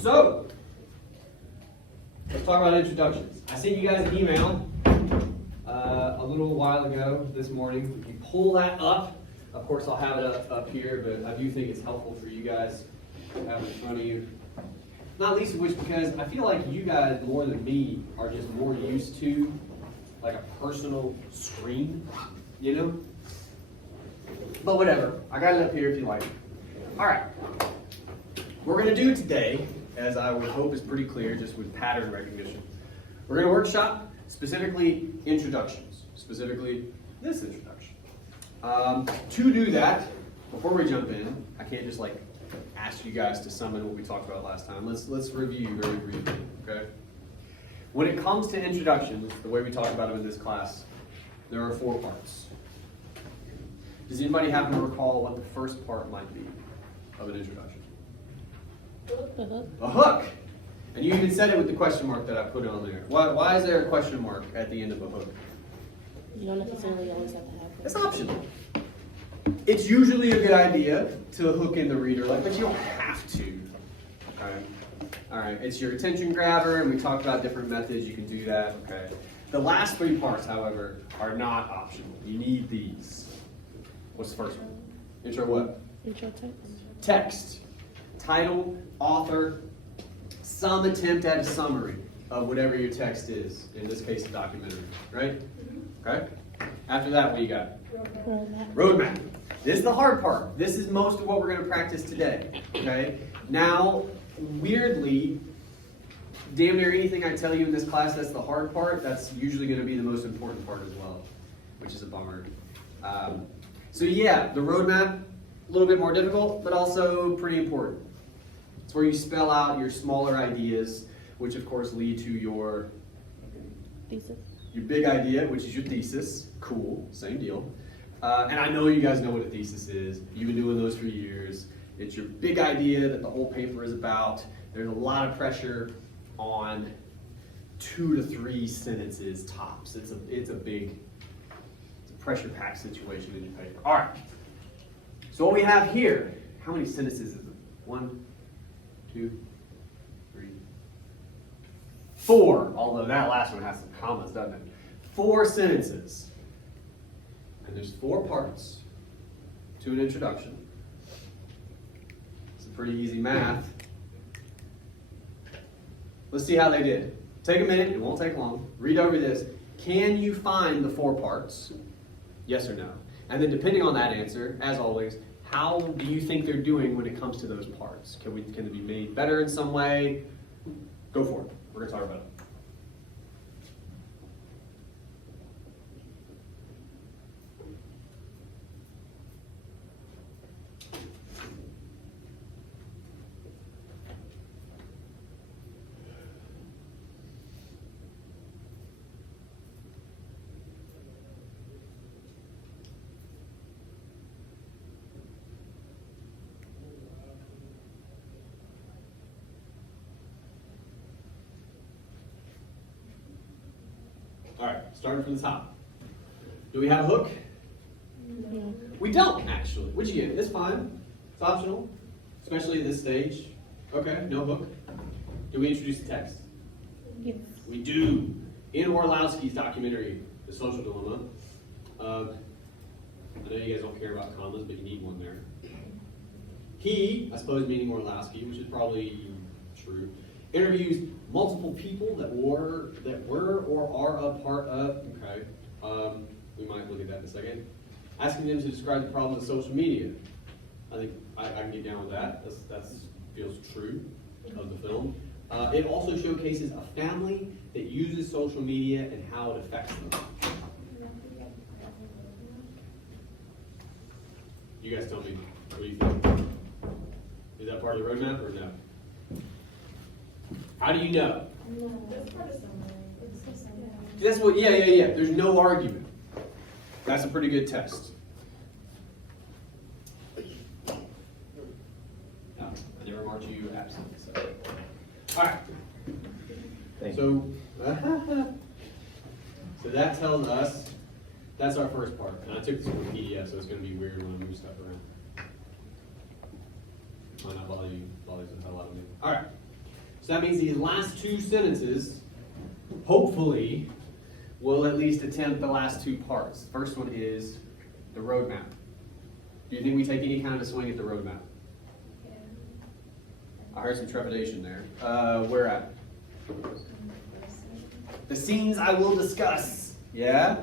So, let's talk about introductions. I sent you guys an email a little while ago this morning. If you pull that up, of course I'll have it up here, but I do think it's helpful for you guys to have it in front of you. Not least of which because I feel like you guys, more than me, are just more used to like a personal screen, you know? But whatever, I got it up here if you like it. All right, we're gonna do today, as I would hope is pretty clear just with pattern recognition, we're gonna workshop specifically introductions, specifically this introduction. To do that, before we jump in, I can't just like ask you guys to summon what we talked about last time. Let's review very briefly, okay? When it comes to introductions, the way we talk about them in this class, there are 4 parts. Does anybody happen to recall what the first part might be of an introduction? A hook. And you even said it with the question mark that I put on there. Why is there a question mark at the end of a hook? You don't necessarily always have to have it. It's optional. It's usually a good idea to hook in the reader, but you don't have to. Okay. All right. It's your attention grabber, and we talked about different methods you can do that. Okay. The last 3 parts, however, are not optional. You need these. What's the first one? Intro what? Intro text. Text. Title, author, some attempt at a summary of whatever your text is. In this case, a documentary. Right? Okay. After that, what do you got? Roadmap. Roadmap. This is the hard part. This is most of what we're going to practice today. Okay? Now, weirdly, damn near anything I tell you in this class that's the hard part, that's usually going to be the most important part as well, which is a bummer. So yeah, the roadmap, a little bit more difficult, but also pretty important. It's where you spell out your smaller ideas, which of course lead to your Thesis. your big idea, which is your thesis. Cool, same deal. And I know you guys know what a thesis is. You've been doing those for years. It's your big idea that the whole paper is about. There's a lot of pressure on 2 to 3 sentences tops. It's a pressure-packed situation in your paper. All right. So what we have here, how many sentences is it? 1, 2, 3, 4. Although that last one has some commas, doesn't it? 4 sentences. And there's 4 parts to an introduction. It's a pretty easy math. Let's see how they did. Take a minute, it won't take long. Read over this. Can you find the 4 parts? Yes or no? And then depending on that answer, as always, how do you think they're doing when it comes to those parts? Can it be made better in some way? Go for it. We're going to talk about it. All right, starting from the top. Do we have a hook? No. We don't, actually. What'd you get? It's fine. It's optional, especially at this stage. Okay, no hook. Do we introduce the text? Yes. We do. In Orlowski's documentary, The Social Dilemma, I know you guys don't care about commas, but you need one there. He, I suppose meaning Orlowski, which is probably true, interviews multiple people that were or are a part of, okay, we might look at that in a second, asking them to describe the problems of social media. I think I can get down with that. That feels true of the film. It also showcases a family that uses social media and how it affects them. You guys tell me, what do you think? Is that part of the roadmap or no? How do you know? No, that's part of summary. That's what, yeah. There's no argument. That's a pretty good test. No, I never mark you absent. So. All right. So that tells us that's our first part. And I took this from PDF, so it's going to be weird when I move stuff around. Might not bother you, bothers the hell out of me. All right. So that means these last two sentences, hopefully, will at least attempt the last two parts. First one is the roadmap. Do you think we take any kind of a swing at the roadmap? Yeah. I heard some trepidation there. Where at? The scenes I will discuss. Yeah?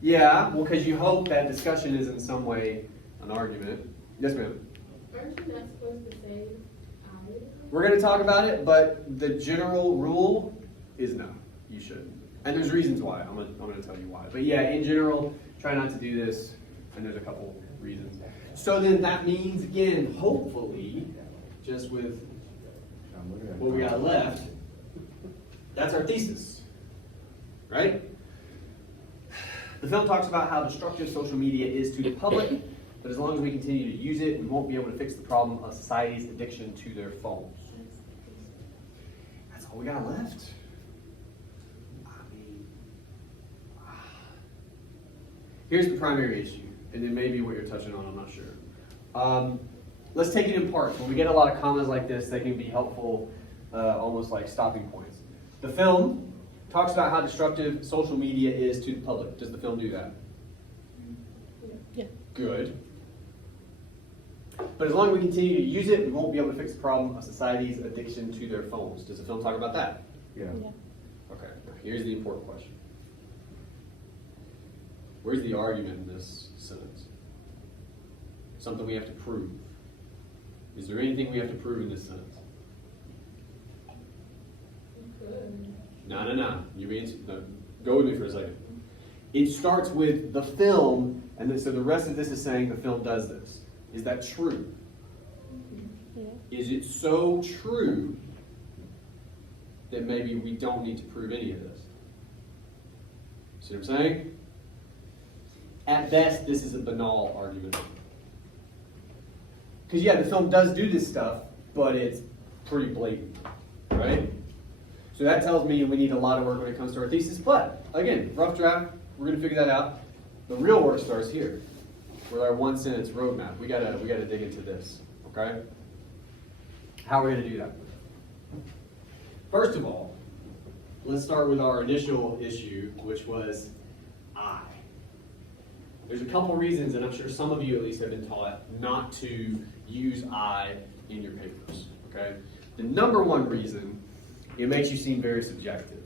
Yeah, well, because you hope that discussion is in some way an argument. Yes, ma'am. Aren't you not supposed to say I? We're going to talk about it, but the general rule is no, you shouldn't. And there's reasons why. I'm going to tell you why. But yeah, in general, try not to do this. And there's a couple reasons. So then that means, again, hopefully, just with what we got left, that's our thesis. Right? The film talks about how destructive social media is to the public, but as long as we continue to use it, we won't be able to fix the problem of society's addiction to their phones. That's all we got left. I mean, here's the primary issue, and it may be what you're touching on, I'm not sure. Let's take it in parts. When we get a lot of comments like this, they can be helpful, almost like stopping points. The film talks about how destructive social media is to the public. Does the film do that? Yeah. Good. But as long as we continue to use it, we won't be able to fix the problem of society's addiction to their phones. Does the film talk about that? Yeah. Yeah. Okay, now here's the important question. Where's the argument in this sentence? Something we have to prove. Is there anything we have to prove in this sentence? Good. No. Go with me for a second. It starts with the film, and then, so the rest of this is saying the film does this. Is that true? Yeah. Is it so true that maybe we don't need to prove any of this? See what I'm saying? At best, this is a banal argument. Because yeah, the film does do this stuff, but it's pretty blatant, right? So that tells me we need a lot of work when it comes to our thesis. But again, rough draft, we're going to figure that out. The real work starts here with our one sentence roadmap. We gotta dig into this, okay? How are we going to do that? First of all, let's start with our initial issue, which was I. There's a couple reasons, and I'm sure some of you at least have been taught not to use I in your papers, okay? The number one reason, it makes you seem very subjective,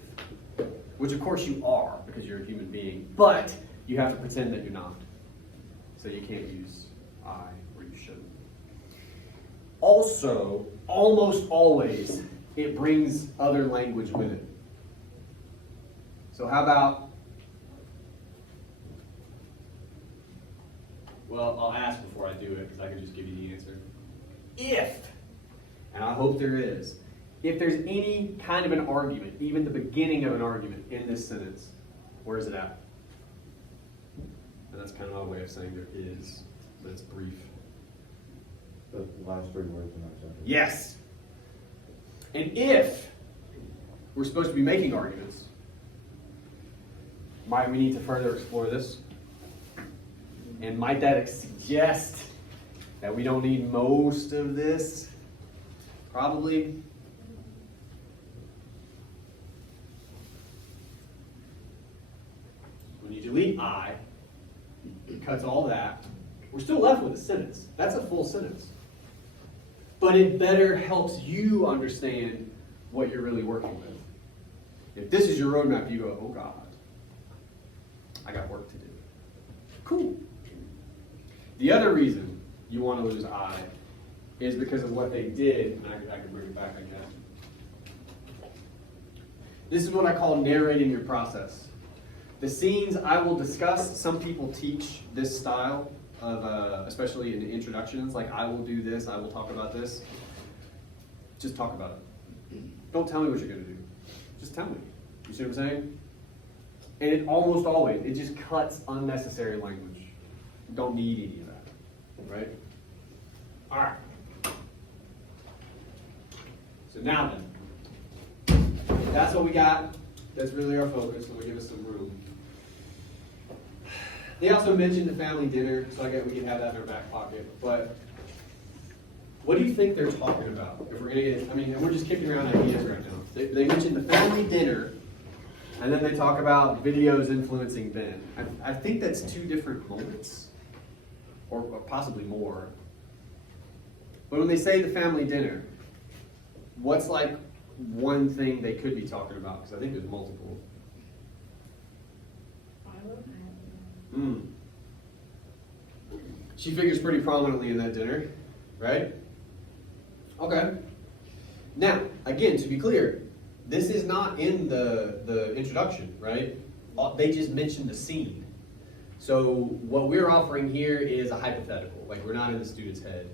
which of course you are because you're a human being, but you have to pretend that you're not. So you can't use I or you shouldn't. Also, almost always, it brings other language with it. So how about, well, I'll ask before I do it because I can just give you the answer. If, and I hope there is, if there's any kind of an argument, even the beginning of an argument in this sentence, where is it at? And that's kind of my way of saying there is, but it's brief. The last three words in that sentence. Yes. And if we're supposed to be making arguments, might we need to further explore this? And might that suggest that we don't need most of this? Probably. When you delete I, it cuts all that. We're still left with a sentence. That's a full sentence. But it better helps you understand what you're really working with. If this is your roadmap, you go, oh God, I got work to do. Cool. The other reason you want to lose I is because of what they did, and I can bring it back, I guess. This is what I call narrating your process. The scenes I will discuss, some people teach this style of, especially in the introductions, like I will do this, I will talk about this. Just talk about it. Don't tell me what you're going to do. Just tell me. You see what I'm saying? And it almost always, it just cuts unnecessary language. You don't need any of that, right? All right. So now then, that's what we got. That's really our focus, and we'll give us some room. They also mentioned the family dinner, so I guess we can have that in our back pocket. But What do you think they're talking about? If we're gonna get, I mean, and we're just kicking around ideas right now. They mentioned the family dinner, and then they talk about videos influencing Ben. I think that's two different moments, or possibly more. But when they say the family dinner, what's like one thing they could be talking about? Because I think there's multiple. She figures pretty prominently in that dinner, right? Okay. Now, again, to be clear, this is not in the introduction, right? They just mentioned the scene. So what we're offering here is a hypothetical, like we're not in the student's head.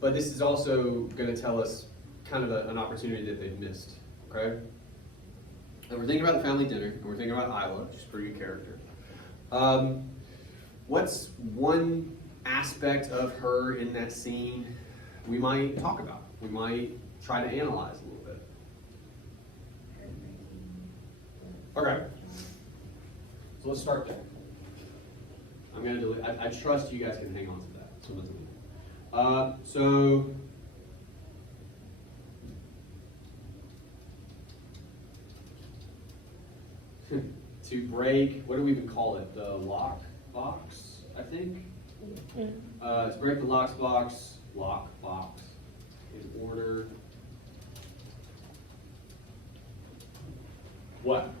But this is also going to tell us kind of an opportunity that they've missed, okay? And we're thinking about the family dinner, and we're thinking about Isla, which is a pretty good character. What's one aspect of her in that scene we might talk about? We might try to analyze a little bit. Okay. So let's start there. I'm going to delete. I trust you guys can hang on to that. So let's delete. To break, what do we even call it? The lock box, I think. Yeah. To break the lock box in order. What?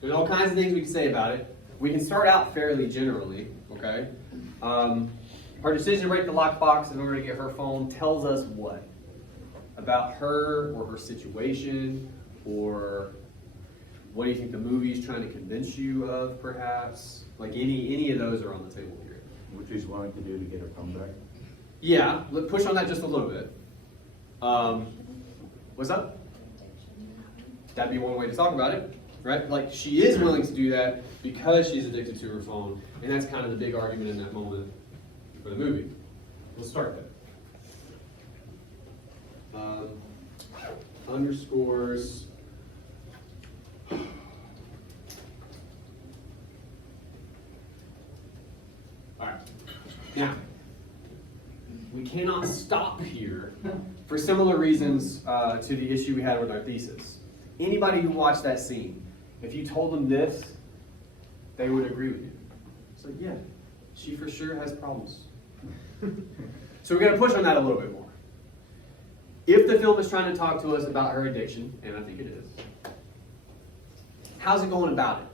There's all kinds of things we can say about it. We can start out fairly generally, okay? Her decision to break the lockbox in order to get her phone tells us what? About her or her situation, or what do you think the movie's trying to convince you of, perhaps? Like any of those are on the table here. What she's wanting to do to get her phone back. Yeah, let's push on that just a little bit. What's up? That'd be one way to talk about it, right? Like, she is willing to do that because she's addicted to her phone, and that's kind of the big argument in that moment for the movie. We'll start there. Underscores. All right. Now, we cannot stop here for similar reasons to the issue we had with our thesis. Anybody who watched that scene, if you told them this, they would agree with you. So yeah, she for sure has problems. So we're going to push on that a little bit more. If the film is trying to talk to us about her addiction, and I think it is, how's it going about it?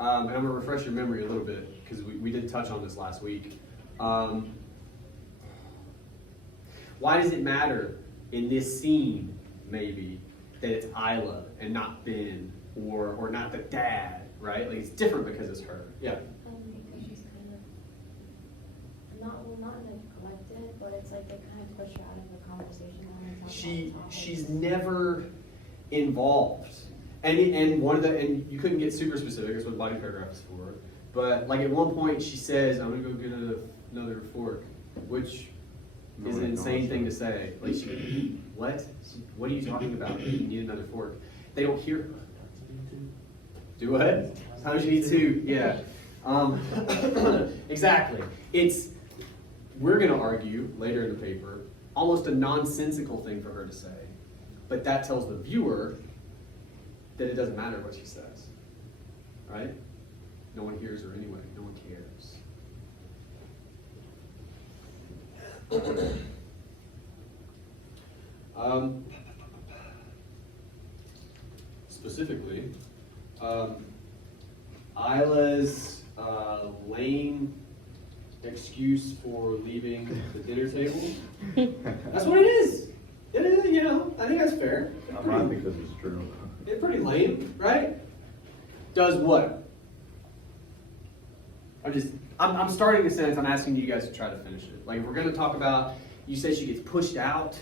And I'm going to refresh your memory a little bit, because we did touch on this last week. Why does it matter in this scene, maybe, that it's Isla and not Ben, or not the dad, right? Like, it's different because it's her. Yeah. Because she's kind of not neglected, but it's like they kind of push her out of the conversation. She's never involved, and you couldn't get super specific. That's what the body paragraph is for. But like at one point, she says, "I'm gonna go get another fork," which is an insane thing to say. Like, what? What are you talking about? You need another fork. They don't hear her. Do what? How does she need two? Yeah. Exactly. We're going to argue later in the paper, almost a nonsensical thing for her to say. But that tells the viewer that it doesn't matter what she says. Right? No one hears her anyway. No one cares. Specifically, Isla's lame excuse for leaving the dinner table. That's what it is. It is, I think that's fair. I'm not because it's true. It's pretty lame, right? Does what? I'm starting the sentence. I'm asking you guys to try to finish it. Like, if we're going to talk about, you say she gets pushed out.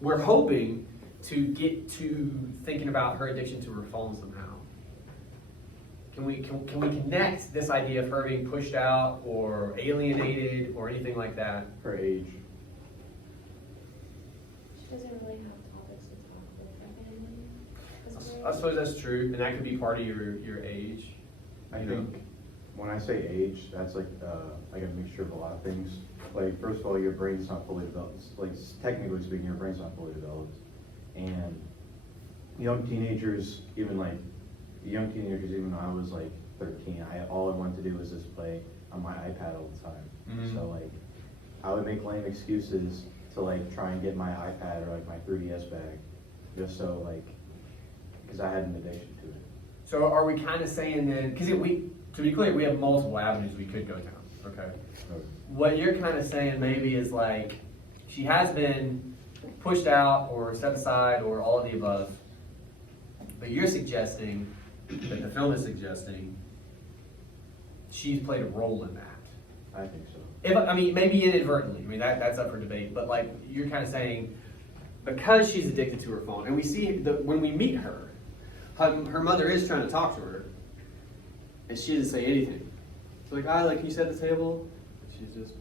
We're hoping to get to thinking about her addiction to her phone somehow. Can we connect this idea of her being pushed out or alienated or anything like that? Her age. She doesn't really have topics to talk with her family. I suppose that's true, and that could be part of your age. I think when I say age, that's like a mixture of a lot of things. Like, first of all, your brain's not fully developed. Like, technically speaking, your brain's not fully developed. And young teenagers, even when I was like 13, all I wanted to do was just play on my iPad all the time. Mhm. So like, I would make lame excuses to like try and get my iPad or like my 3DS back, just so like, because I had an addiction to it. So are we kind of saying then, because to be clear, we have multiple avenues we could go down, okay? So, What you're kind of saying maybe is like, she has been pushed out or set aside or all of the above, but you're suggesting, that the film is suggesting, she's played a role in that. I think so. Maybe inadvertently, that's up for debate, but like, you're kind of saying, because she's addicted to her phone, and we see when we meet her, her mother is trying to talk to her, and she doesn't say anything. It's like, can you set the table? She's just,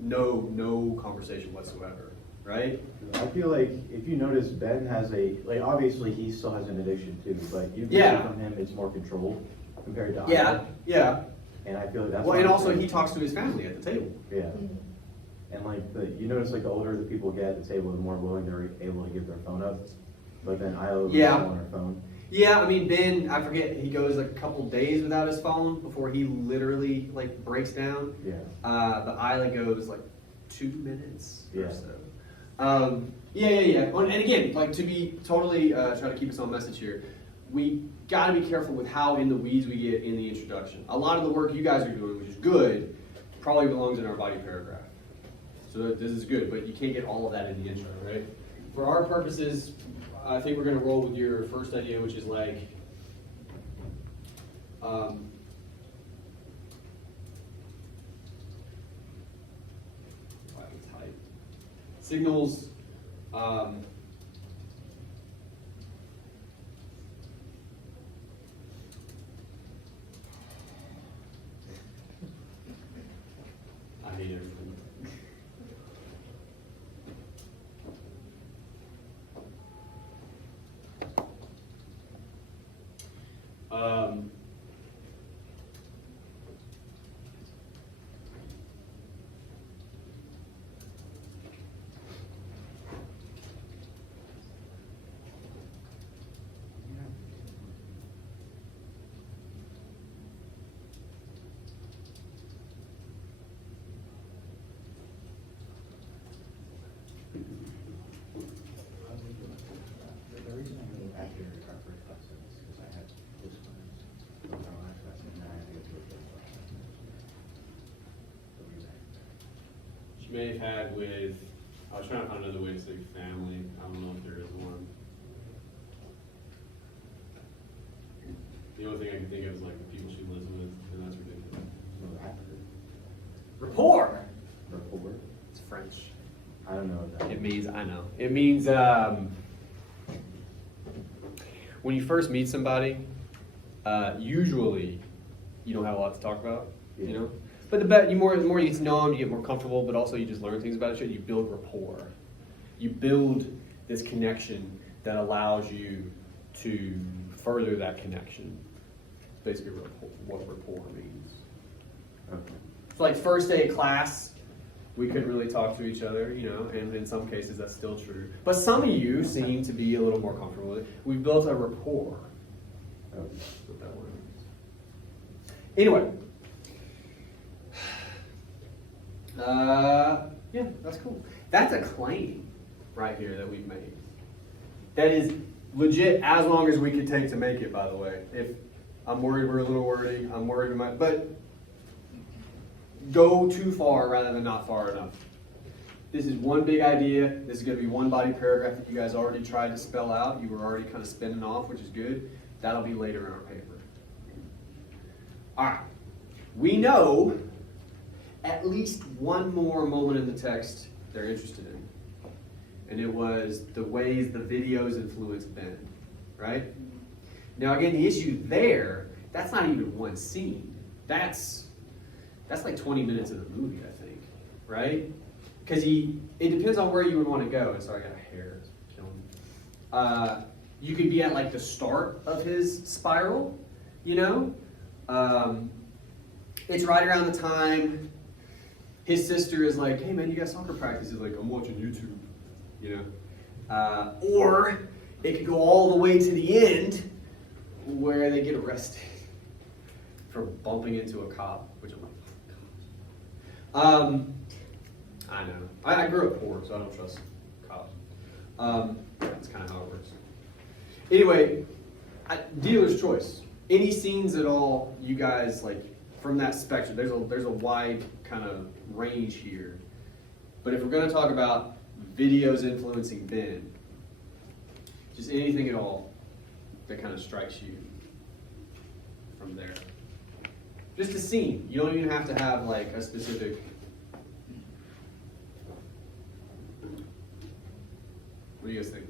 no conversation whatsoever, right? I feel like if you notice, Ben has obviously he still has an addiction too, but you can Yeah. see from him it's more controlled compared to Yeah, yeah. And I feel like that's Well, why and I'm also saying- he talks to his family at the table. Yeah. And like you notice like the older the people get at the table, the more willing they're able to give their phone up. But then Isla was Yeah. still on her phone. Yeah, Ben, I forget, he goes like a couple days without his phone before he literally like breaks down. Yeah. But Isla goes like 2 minutes or Yeah. so. Yeah. And again, like to be totally try to keep us on message here, we got to be careful with how in the weeds we get in the introduction. A lot of the work you guys are doing, which is good, probably belongs in our body paragraph. So this is good, but you can't get all of that in the intro, right? For our purposes, I think we're going to roll with your first idea, which is like, signals, I hate everything. Um, The reason I knew after our first class is because I had this class, so our last class, and then I had to go to a first class. So we were- She may have had with, I was trying to find another way to say family. I don't know if there is one. The only thing I can think of is like the people she lives with, and that's ridiculous. So after Rapport! rapport, It's French. I don't know what that. It means, I know. It means when you first meet somebody, usually you don't have a lot to talk about, you Yeah. know? But the more you get to know them, you get more comfortable, but also you just learn things about each other. You build rapport. You build this connection that allows you to further that connection. Basically, what rapport means. Okay. So like first day of class, we couldn't really talk to each other, you know, and in some cases that's still true. But some of you seem to be a little more comfortable with it. We built a rapport. Okay. That's what that word means. Anyway. Yeah, that's cool. That's a claim right here that we've made. That is legit as long as we could take to make it, by the way. If I'm worried we're a little wordy, I'm worried we might, but go too far rather than not far enough. This is one big idea. This is going to be one body paragraph that you guys already tried to spell out. You were already kind of spinning off, which is good. That'll be later in our paper. All right. We know at least one more moment in the text they're interested in. And it was the ways the videos influence Ben, right? Now again, the issue there, that's not even one scene. That's like 20 minutes of the movie, I think, right? Because it depends on where you would want to go. And sorry, I got a hair. It's killing me. You could be at like the start of his spiral, you know? It's right around the time his sister is like, hey man, you got soccer practice. He's like, I'm watching YouTube, you know. Or it could go all the way to the end where they get arrested for bumping into a cop, which I'm like, I know. I grew up poor, so I don't trust cops. That's kind of how it works. Anyway, dealer's choice. Any scenes at all, you guys, like, from that spectrum, there's a wide kind of range here. But if we're going to talk about videos influencing Ben, just anything at all that kind of strikes you from there. Just a scene. You don't even have to have like a specific. What do you guys think?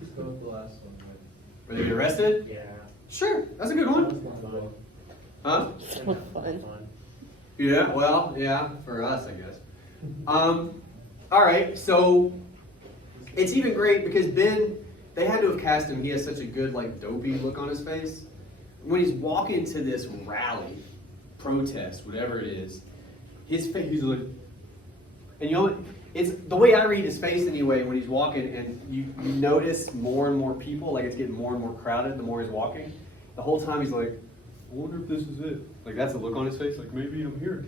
Let's go with the last one. Were they get arrested? Yeah. Sure, that's a good one. Huh? So fun. Yeah, well, yeah, for us, I guess. All right, so it's even great because Ben, they had to have cast him. He has such a good, like, dopey look on his face. When he's walking to this rally, protest, whatever it is, his face, he's like, and you know, it's the way I read his face anyway when he's walking, and you notice more and more people, like it's getting more and more crowded the more he's walking. The whole time he's like, I wonder if this is it. Like that's the look on his face, like maybe I'm here.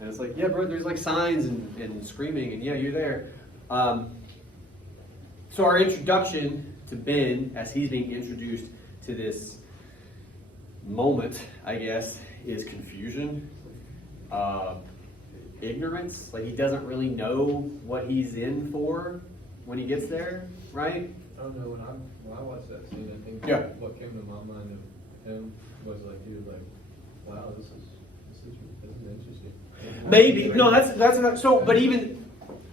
And it's like, yeah, bro, there's like signs and screaming, and yeah, you're there. So our introduction to Ben, as he's being introduced to this moment, I guess, is confusion, ignorance. Like he doesn't really know what he's in for when he gets there, right? I don't know, when I watched that scene, I think Yeah. what came to my mind of him was like, dude, like, wow, this is interesting. Maybe no, that's not so. But even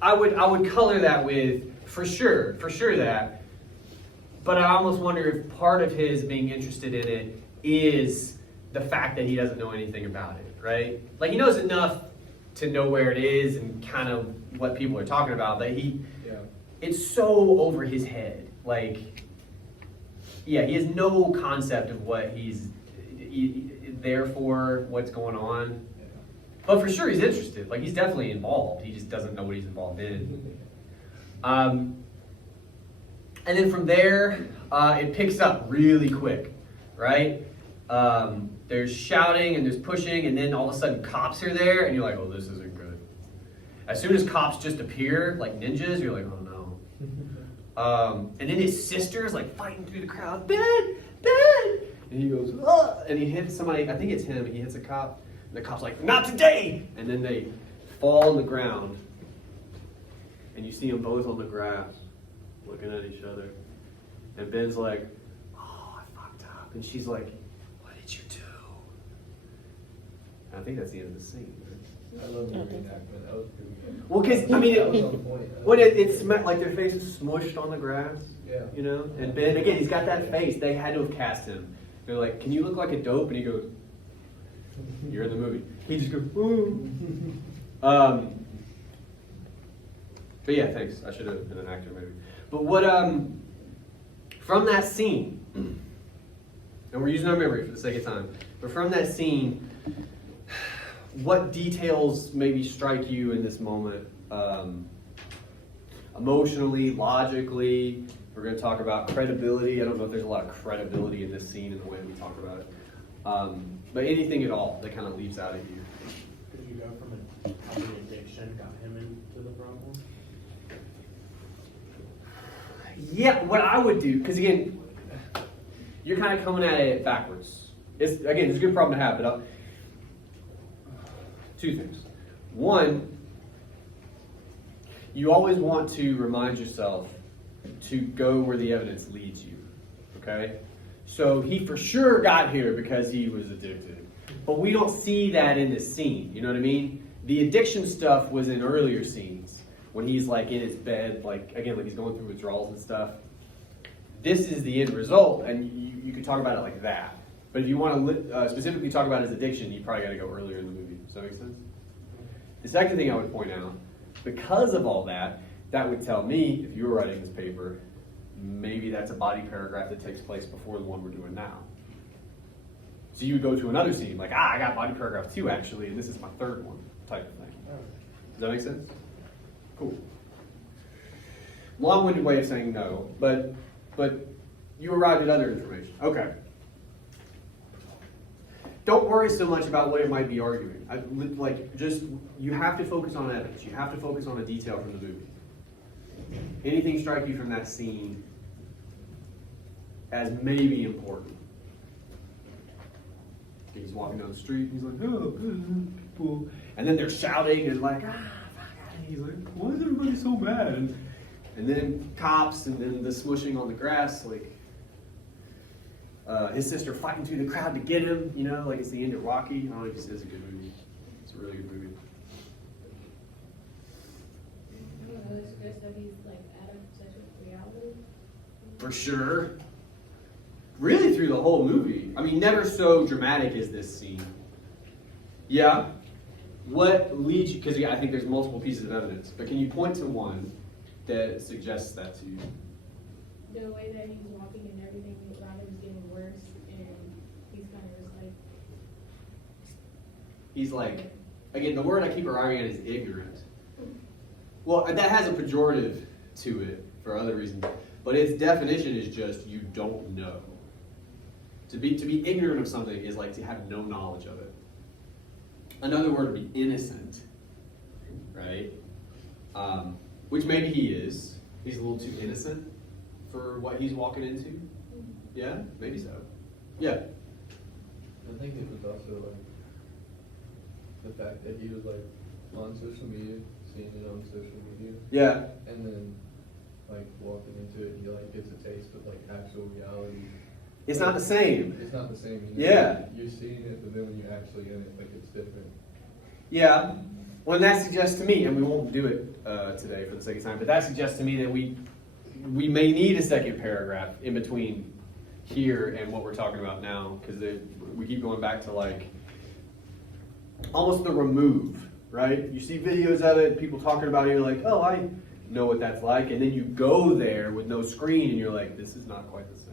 I would color that with for sure that. But I almost wonder if part of his being interested in it is the fact that he doesn't know anything about it, right? Like he knows enough to know where it is and kind of what people are talking about, but it's so over his head. Like, yeah, he has no concept of what he's there for, what's going on. But for sure he's interested. Like he's definitely involved. He just doesn't know what he's involved in. And then from there, it picks up really quick, right? There's shouting and there's pushing, and then all of a sudden cops are there, and you're like, oh, this isn't good. As soon as cops just appear, like ninjas, you're like, oh no. And then his sister's like fighting through the crowd, Ben! And he goes, ugh! And he hits somebody, I think it's him, he hits a cop. And the cop's like, not today! And then they fall on the ground. And you see them both on the grass, looking at each other. And Ben's like, oh, I fucked up. And she's like, what did you do? And I think that's the end of the scene. Right? I love the reenactment. That was pretty good. Well, because, I mean, That was on point. when it's like their face is smushed on the grass, Yeah. you know? And Ben, again, he's got that face. They had to have cast him. They're like, can you look like a dope? And he goes, you're in the movie. He just goes, ooh. But yeah, thanks. I should have been an actor maybe. But what, from that scene, and we're using our memory for the sake of time, but from that scene, what details maybe strike you in this moment? Emotionally, logically, we're going to talk about credibility. I don't know if there's a lot of credibility in this scene in the way we talk about it. But anything at all that kind of leaves out of you. Could you go from how the addiction got him into the problem? Yeah, what I would do, because again, you're kind of coming at it backwards. It's a good problem to have, but two things. One, you always want to remind yourself to go where the evidence leads you, okay? So he for sure got here because he was addicted, but we don't see that in this scene, you know what I mean? The addiction stuff was in earlier scenes when he's like in his bed, like again, like he's going through withdrawals and stuff. This is the end result, and you could talk about it like that. But if you want to specifically talk about his addiction, you probably got to go earlier in the movie. Does that make sense? The second thing I would point out, because of all that, that would tell me, if you were writing this paper, maybe that's a body paragraph that takes place before the one we're doing now. So you would go to another scene, like, I got body paragraph 2 actually, and this is my third one, type of thing. Does that make sense? Cool. Long-winded way of saying no, but you arrived at other information. Okay. Don't worry so much about what it might be arguing. You have to focus on evidence. You have to focus on a detail from the movie. Anything strike you from that scene as maybe important? He's walking down the street, he's like, oh, people. And then they're shouting and like, fuck. He's like, why is everybody so mad? And then cops, and then the smushing on the grass, like, his sister fighting through the crowd to get him, like it's the end of Rocky. I don't know if it's a good movie. It's a really good movie. I don't know, they suggest that he's like out of touch with reality. For sure. Really through the whole movie. I mean, never so dramatic as this scene. Yeah? What leads you, because I think there's multiple pieces of evidence, but can you point to one that suggests that to you? The way that he's walking and everything around him is getting worse, and he's kind of just like. He's like, again, the word I keep arriving at is ignorant. Well, that has a pejorative to it for other reasons, but its definition is just you don't know. To be ignorant of something is like to have no knowledge of it. Another word would be innocent, right? Which maybe he is. He's a little too innocent for what he's walking into. Yeah, maybe so. Yeah. I think it was also like the fact that he was like on social media, seeing it on social media, Yeah. and then like walking into it, he like gets a taste of like actual reality. It's not the same. It's not the same. Yeah. You're seeing it, but then when you're actually in it, like it's different. Yeah. Well, that suggests to me, and we won't do it today for the sake of time, but that suggests to me that we may need a second paragraph in between here and what we're talking about now, because we keep going back to like almost the remove, right? You see videos of it, people talking about it, you're like, oh, I know what that's like, and then you go there with no screen, and you're like, this is not quite the same.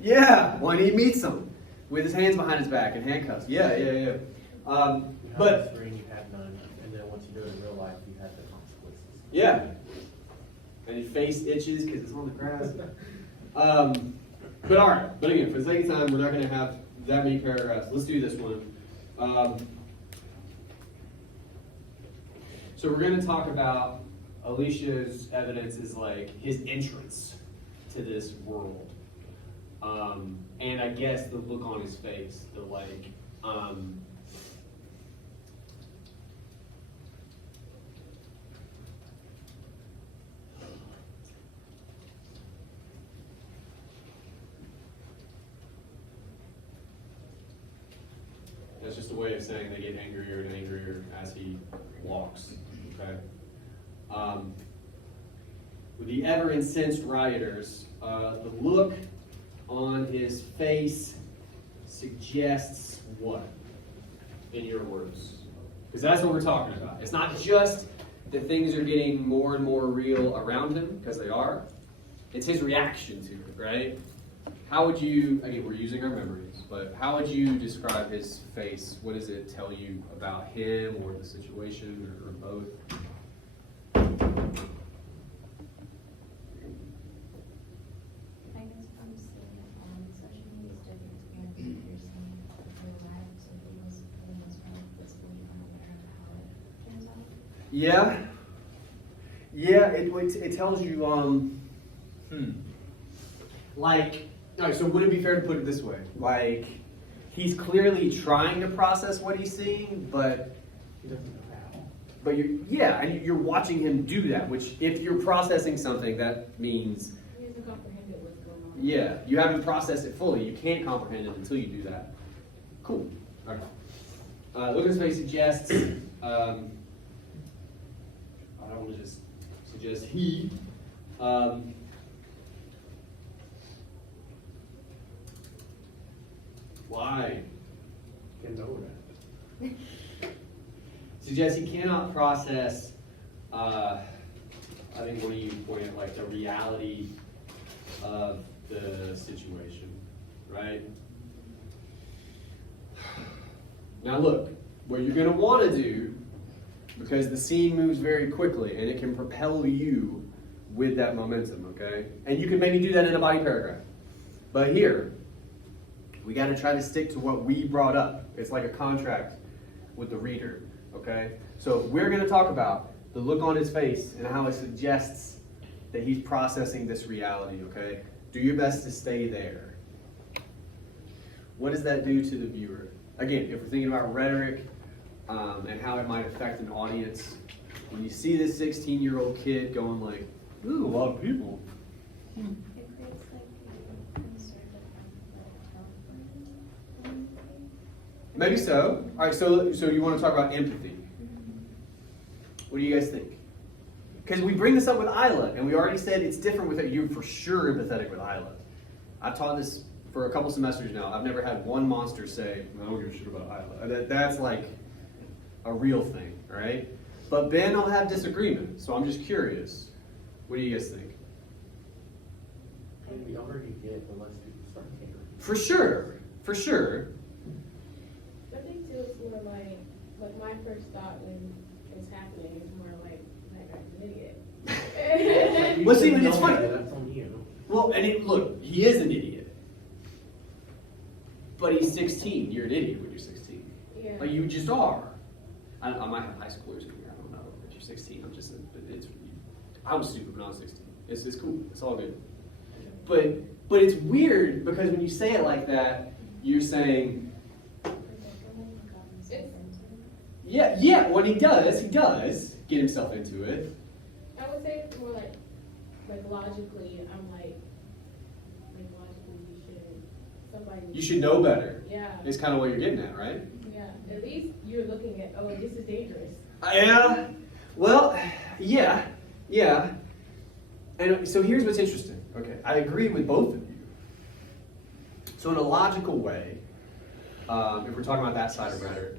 Yeah, when he meets him with his hands behind his back and handcuffs. Yeah. You had But the screen, you had none, and then once you do it in real life, you had the consequences. yeah, and his face itches because it's on the grass. But all right. But again, for the sake of time, we're not going to have that many paragraphs. Let's do this one. So we're going to talk about Alicia's evidence is like his entrance to this world. And I guess the look on his face, the like, that's just a way of saying they get angrier and angrier as he walks, okay? With the ever incensed rioters, the look on his face suggests what, in your words? Because that's what we're talking about. It's not just that things are getting more and more real around him, because they are. It's his reaction to it, right? How would you, again, we're using our memories, but how would you describe his face? What does it tell you about him or the situation or both? I guess from seeing it on social media is different experience if you're seeing it in real life, so he was putting his own physically unaware of how it turns out. Yeah, it tells you, like, all right, so would it be fair to put it this way? Like, he's clearly trying to process what he's seeing, but He doesn't know how. But you're watching him do that, which if you're processing something, that means, He hasn't comprehended what's going on. yeah, you haven't processed it fully. You can't comprehend it until you do that. Cool. All right. Look at his face suggests, I don't want to just suggest he. Why? Can know that. suggests he cannot process, I think one of you pointed like the reality of the situation, right? Now look, what you're gonna wanna do, because the scene moves very quickly and it can propel you with that momentum, okay? And you can maybe do that in a body paragraph. But here, we gotta try to stick to what we brought up. It's like a contract with the reader, okay? So we're gonna talk about the look on his face and how it suggests that he's processing this reality, okay? Do your best to stay there. What does that do to the viewer? Again, if we're thinking about rhetoric and how it might affect an audience, when you see this 16-year-old kid going like, ooh, a lot of people. It creates like a sort of like Maybe so. All right, so you want to talk about empathy. What do you guys think? Because we bring this up with Isla, and we already said it's different with it. You're for sure empathetic with Isla. I've taught this for a couple semesters now. I've never had one monster say, I don't give a shit about Isla. That's like a real thing, all right? But Ben will have disagreement, so I'm just curious. What do you guys think? And the younger you get, the less people start caring. For sure, for sure. I think too, it's more like my first thought when it was happening is more like, that guy's an idiot. Well, see, You but it's know funny. that, That's on you. Well, look, he is an idiot. But he's 16. You're an idiot when you're 16. Yeah. Like, you just are. I might have high schoolers in here. I don't know. But you're 16. I was stupid when I was 16. It's cool. It's all good. But it's weird because when you say it like that, you're saying, yeah, when he does get himself into it. I would say it's more like logically, I'm like logically somebody. You should know better. Yeah. Is kind of what you're getting at, right? Yeah. At least you're looking at, oh, this is dangerous. Yeah. Well, yeah. And so here's what's interesting. Okay, I agree with both of you. So in a logical way, if we're talking about that side of rhetoric,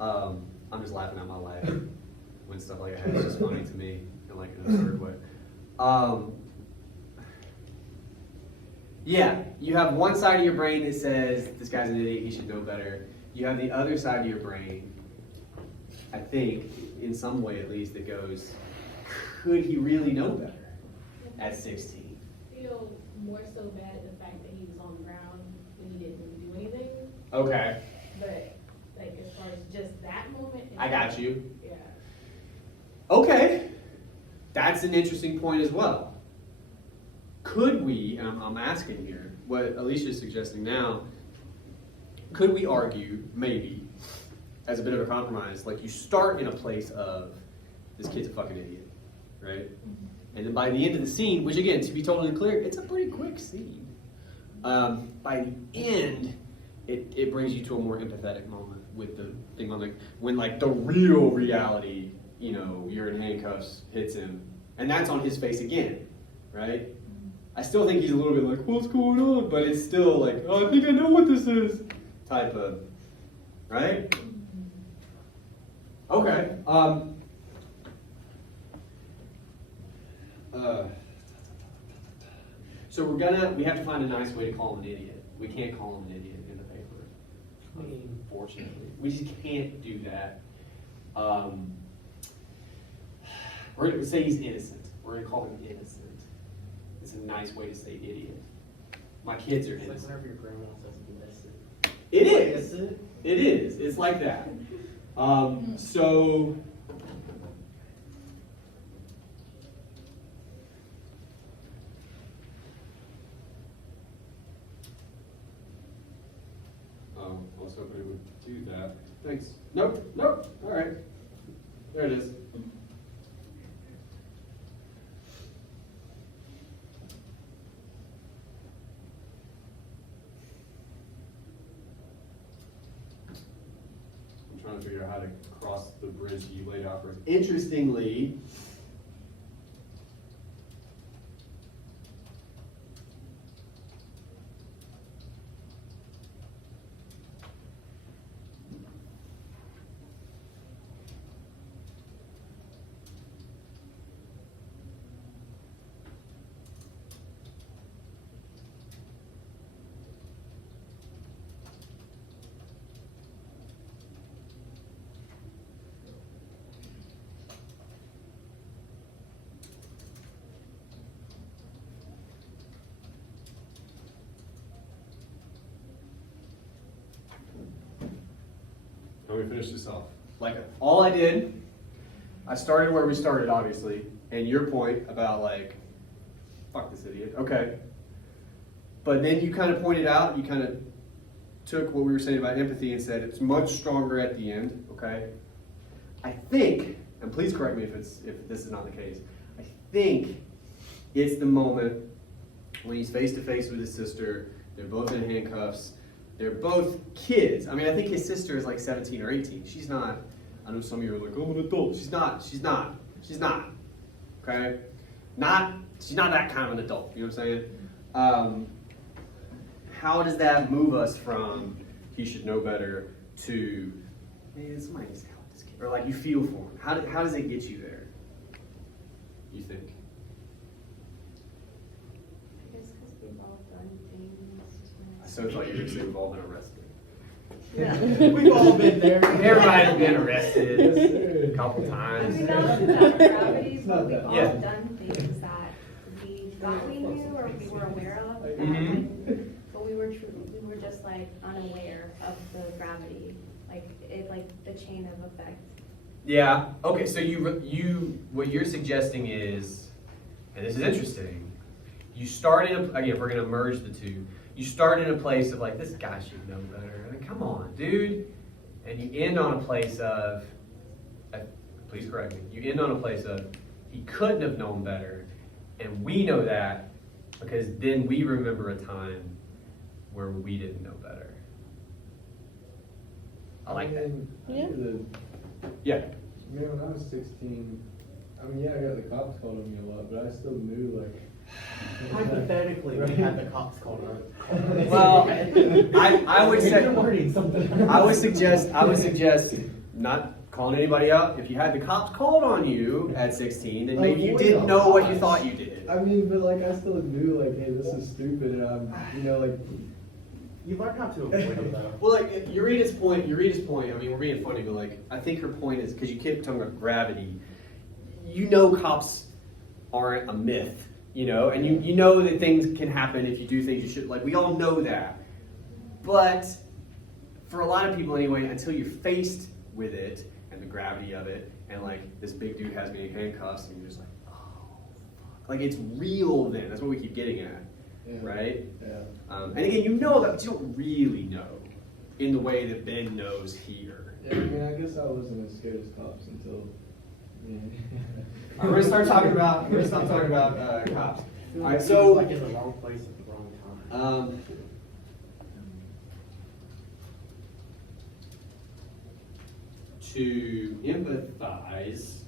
I'm just laughing at my life when stuff like that is just funny to me in like an absurd way. Yeah, you have one side of your brain that says, this guy's an idiot, he should know better. You have the other side of your brain, I think, in some way at least, that goes, could he really know better at 16? I feel more so bad at the fact that he was on the ground when he didn't really do anything. Okay, But like as far as just that moment. I got you. Yeah. Okay, that's an interesting point as well. Could we, and I'm asking here, what Alicia's suggesting now, could we argue, maybe, as a bit of a compromise, like you start in a place of, this kid's a fucking idiot, right? And then by the end of the scene, which again, to be totally clear, it's a pretty quick scene. By the end, it brings you to a more empathetic moment with the thing on like, when like the real reality, you're in handcuffs, hits him, and that's on his face again, right? I still think he's a little bit like, what's going on? But it's still like, oh, I think I know what this is, type of, right? Okay. So we have to find a nice way to call him an idiot. We can't call him an idiot in the paper, unfortunately. We just can't do that. We're going to say he's innocent. We're going to call him innocent. It's a nice way to say idiot. My kids are It's like innocent. whenever your grandma says blessed. It is. It is. It's like that. So. I was hoping it would do that. Thanks. Nope. All right. There it is. I'm trying to figure out how to cross the bridge you laid out for us. Interestingly, me to finish this off. Like, all I did, I started where we started, obviously, and your point about like, fuck this idiot, okay. But then you kind of pointed out, you kind of took what we were saying about empathy and said it's much stronger at the end, okay? I think, and please correct me if this is not the case, I think it's the moment when he's face to face with his sister, they're both in handcuffs, they're both kids. I mean, I think his sister is like 17 or 18. She's not, I know some of you are like, oh, I'm an adult. She's not, okay? She's not that kind of an adult, you know what I'm saying? How does that move us from he should know better to, man, somebody needs to help this kid, or like you feel for him? How does it get you there, you think? I guess because we've all done things. I so thought you were going to say we've all been arrested. We've all been there. Everybody's been arrested a couple I times. mean, that was about gravity, but we've all Yeah. done things that we thought we knew or we were aware of. Mhm. But we were just like unaware of the gravity, like the chain of effect. Yeah. Okay. So what you're suggesting is, and this is interesting. You start in again. If we're gonna merge the two, you start in a place of like this guy should know better. I mean, come on, dude. And you end on a place of, please correct me. You end on a place of he couldn't have known better, and we know that because then we remember a time where we didn't know better. I like that. Yeah. Yeah. Man, when I was 16, I mean, yeah, I got the cops called on me a lot, but I still knew, like... Hypothetically, we had the cops called on. Well, I would say, You're wording something. I would suggest not calling anybody out. If you had the cops called on you at 16, then maybe you didn't know what you thought you did. I mean, but like, I still knew, like, hey, this is stupid, and I'm, you know, like... You learn how to avoid it though. Well, like Eureka's point. I mean, we're being funny, but like, I think her point is because you keep talking about gravity. You know, cops aren't a myth, you know, and you know that things can happen if you do things you should. Like, we all know that, but for a lot of people anyway, until you're faced with it and the gravity of it, and like this big dude has me in handcuffs, and you're just like, oh, fuck. Like it's real. Then that's what we keep getting at. Yeah. Right? Yeah. And again, you know that, but you don't really know in the way that Ben knows here. Yeah, I mean, I guess I wasn't as scared as cops until... Yeah. All right, we're gonna start talking about. We're gonna stop talking about cops. I feel All right, like so he was, like in the wrong place at the wrong time. To empathize.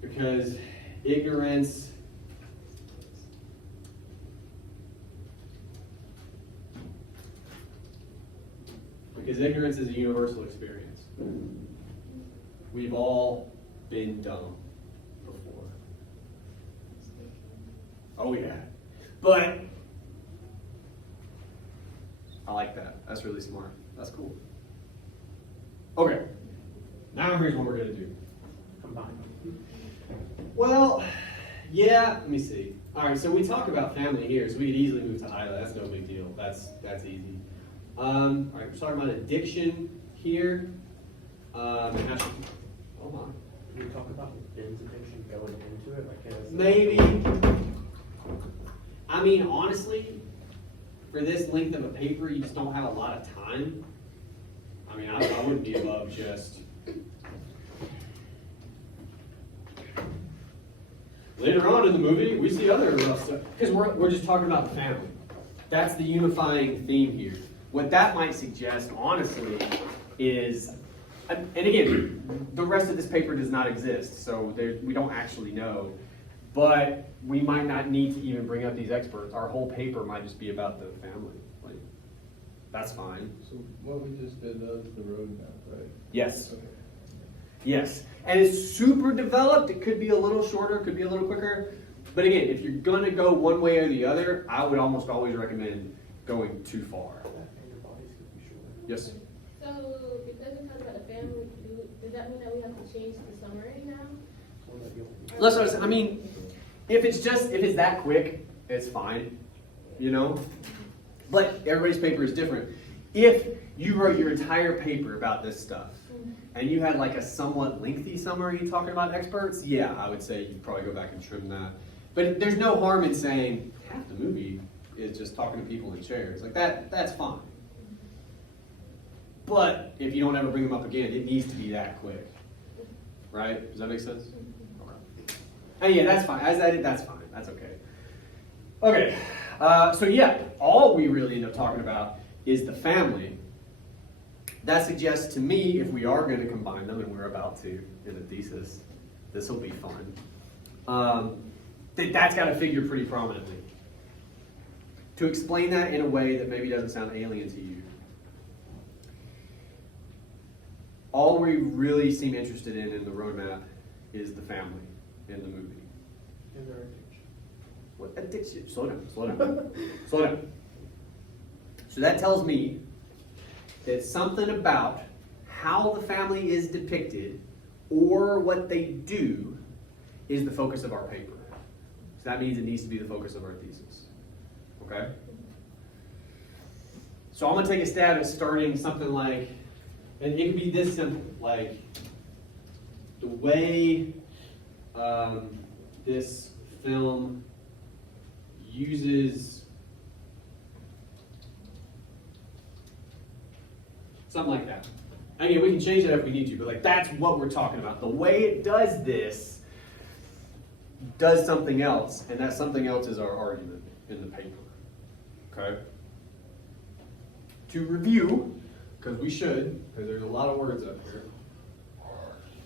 Because ignorance is a universal experience. We've all been dumb before. Oh yeah. But I like that. That's really smart. That's cool. Okay. Now here's what we're gonna do. Combined. Well, yeah, let me see. All right, so we talk about family here, so we could easily move to Isla. That's no big deal. That's easy. All right, we're talking about addiction here. Actually, oh my. Can we talk about Ben's addiction going into it? Like, as Maybe. I mean, honestly, for this length of a paper, you just don't have a lot of time. I mean, I wouldn't be above just... Later on in the movie, we see other rough stuff. Because we're just talking about the family. That's the unifying theme here. What that might suggest, honestly, is, and again, the rest of this paper does not exist, so we don't actually know. But we might not need to even bring up these experts. Our whole paper might just be about the family. Like, that's fine. So what we just did, that was the roadmap, right? Yes. Okay. Yes. And it's super developed. It could be a little shorter, it could be a little quicker. But again, if you're going to go one way or the other, I would almost always recommend going too far. your bodies could be shorter. Yes? So because we talked about the family, does that mean that we have to change the summary now? So that you'll be That's what I mean, if it's that quick, it's fine, you know? But everybody's paper is different. If you wrote your entire paper about this stuff, and you had like a somewhat lengthy summary talking about experts, yeah, I would say you'd probably go back and trim that. But there's no harm in saying half the movie is just talking to people in chairs. Like that's fine. But if you don't ever bring them up again, it needs to be that quick. Right? Does that make sense? Okay. And yeah, that's fine. That's fine. That's okay. Okay. So yeah, all we really end up talking about is the family. That suggests to me, if we are going to combine them, and we're about to in a thesis, this will be fun. That's got to figure pretty prominently. To explain that in a way that maybe doesn't sound alien to you, all we really seem interested in the roadmap is the family in the movie. And their addiction. What addiction? Slow down, slow down, slow down. So that tells me that something about how the family is depicted or what they do is the focus of our paper. So that means it needs to be the focus of our thesis. Okay? So I'm going to take a stab at starting something like, and it can be this simple, like the way this film uses something like that. I mean, we can change that if we need to, but like that's what we're talking about. The way it does this does something else, and that something else is our argument in the paper. Okay? To review, because we should, because there's a lot of words up here.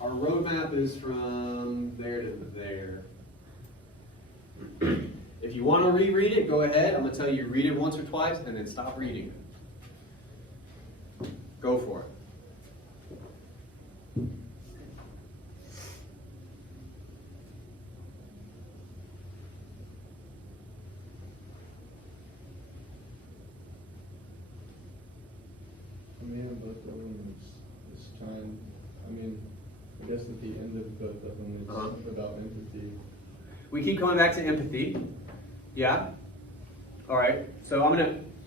Our roadmap is from there to there. If you want to reread it, go ahead. I'm going to tell you read it once or twice and then stop reading it. Go for it. For me, both of them is trying, I mean, I guess at the end of both of them, it's about empathy. We keep coming back to empathy. Yeah? All right. So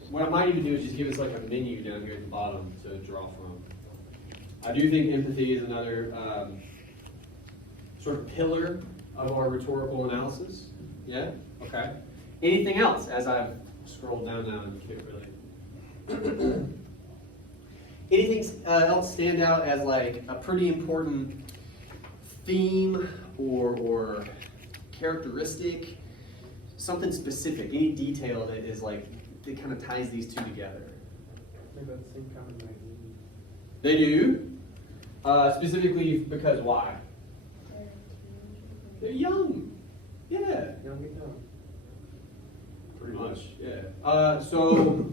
what I might even do is just give us like a menu down here at the bottom to draw from. I do think empathy is another sort of pillar of our rhetorical analysis. Yeah? Okay. Anything else as I've scrolled down now and can't really. Anything else stand out as like a pretty important theme or characteristic? Something specific, any detail that is like, that kind of ties these two together? They're about the same kind of magazine. They do? Specifically because why? They're young. Yeah. Young and dumb. Pretty much, yeah. So,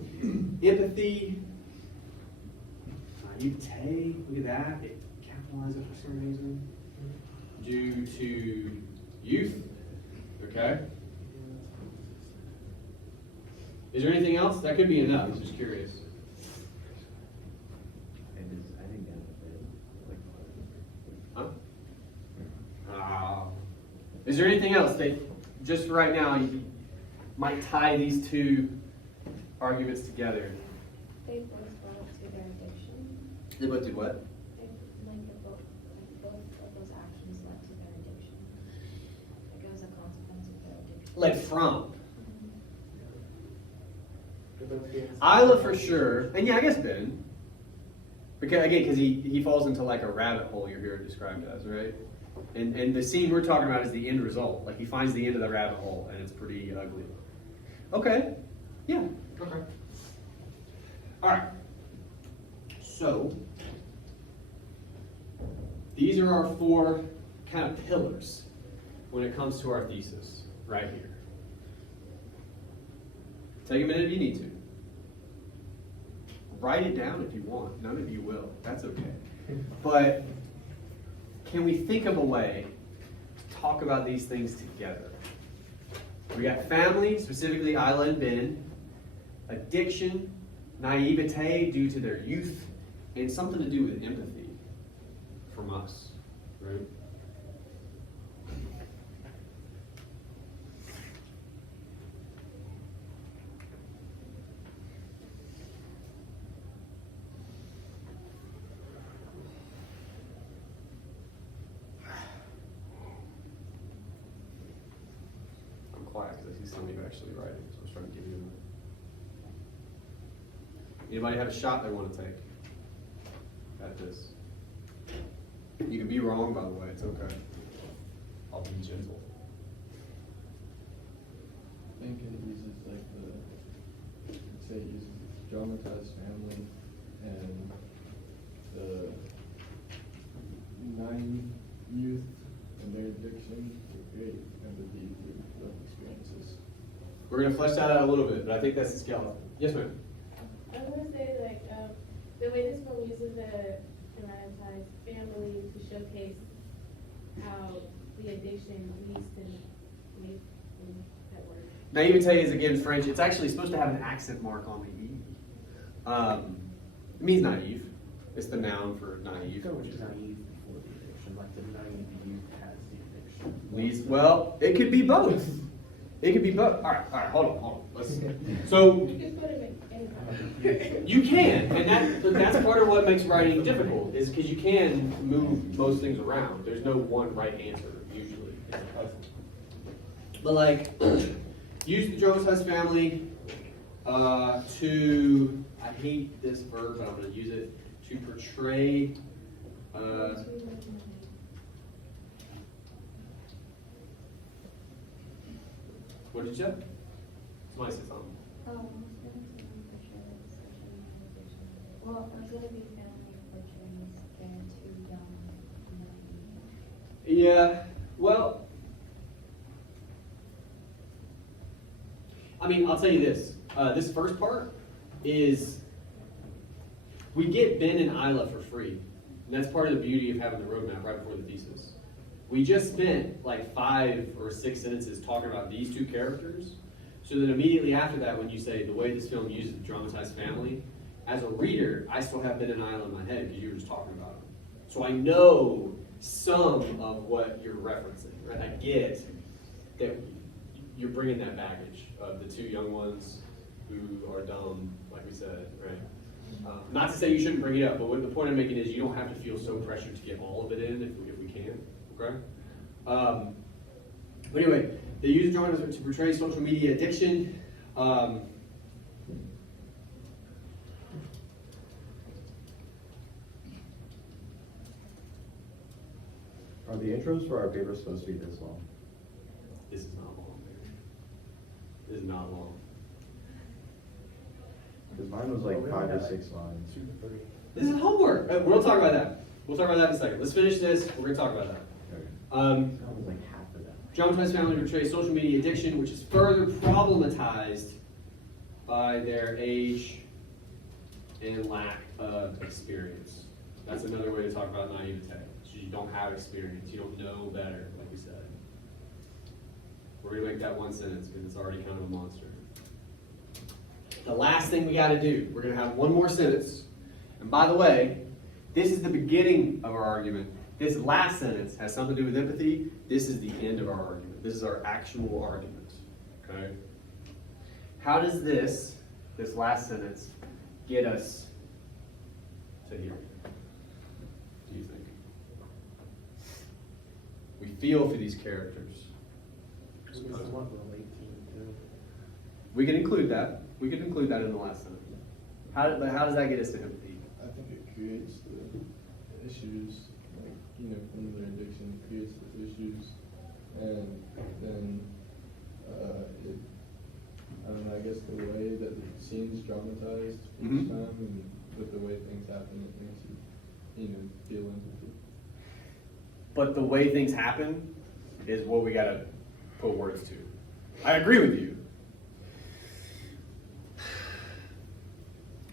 empathy, naivete, look at that. It capitalizes it for some reason. Due to youth, okay? Is there anything else? That could be enough, I'm just curious. Huh? Is there anything else that, just right now, you might tie these two arguments together? They both brought up to their addiction. They both did what? Both of those actions led to their addiction. Like it was a consequence of their addiction. Like from. They're both being- Isla for sure, and yeah, I guess Ben. Because he falls into like a rabbit hole you're here described as, right? And the scene we're talking about is the end result. Like he finds the end of the rabbit hole and it's pretty ugly. Okay. Yeah. Okay. Alright. So these are our four kind of pillars when it comes to our thesis, right here. Take a minute if you need to. Write it down if you want. None of you will. That's okay. But can we think of a way to talk about these things together? We got family, specifically Isla and Ben, addiction, naivete due to their youth, and something to do with empathy from us, right? weeks on you actually writing, so I was trying to give you a. Anybody have a shot they want to take at this? You can be wrong, by the way, it's okay. I'll be gentle. I think it uses like say it uses dramatized family and the 9 youth and their addiction to create empathy through life experiences. We're gonna flesh that out a little bit, but I think that's the skeleton. Yes, ma'am? I was gonna say, like, the way this film uses a dramatized family to showcase how the addiction leads to that word. Naivete is again French. It's actually supposed to have an accent mark on the E. It means naive. It's the noun for naive. Which is naive before the addiction, like the naive youth has the addiction. Leads, well, it could be both. It could be both. All right, hold on. Let's. So You can put it in. you can, and that's part of what makes writing difficult, is because you can move most things around. There's no one right answer usually. It's a puzzle. But like, use the dramatized family to. I hate this verb, but I'm going to use it to portray. What did you say? Somebody said something. Oh, I was gonna say for sure that social media addiction. Well, I was gonna be family portraying scared too young. Yeah, well, I mean, I'll tell you this. This first part is, we get Ben and Isla for free. And that's part of the beauty of having the roadmap right before the thesis. We just spent like 5 or 6 sentences talking about these 2 characters. So then immediately after that, when you say the way this film uses the dramatized family, as a reader, I still have Ben and Isla in my head because you were just talking about them. So I know some of what you're referencing, right? I get that you're bringing that baggage of the 2 young ones who are dumb, like we said, right? Not to say you shouldn't bring it up, but what the point I'm making is you don't have to feel so pressured to get all of it in if we can, okay? But anyway, they use drawings to portray social media addiction. Are the intros for our paper supposed to be this long? This is not long, man. This is not long. Because mine was like 5 to 6 lines. This is homework. We'll talk about that. We'll talk about that in a second. Let's finish this. We're going to talk about that. Okay. Um, That was like half of that. Dramatized family portrays social media addiction, which is further problematized by their age and lack of experience. That's another way to talk about naivete. So you don't have experience. You don't know better, like we said. We're going to make that one sentence because it's already kind of a monster. The last thing we got to do, we're going to have one more sentence. And by the way, this is the beginning of our argument. This last sentence has something to do with empathy. This is the end of our argument. This is our actual argument. Okay? How does this last sentence, get us to here? Do you think? We feel for these characters. This is what we're late to. We can include that. We can include that in the last sentence. How does that get us to empathy? I think it creates the issues, like, from their addiction, it creates those issues, and then, I don't know, I guess the way that the scene's dramatized each Mhm. time, and with the way things happen, it makes you, feel empathy. But the way things happen is what we gotta put words to. I agree with you.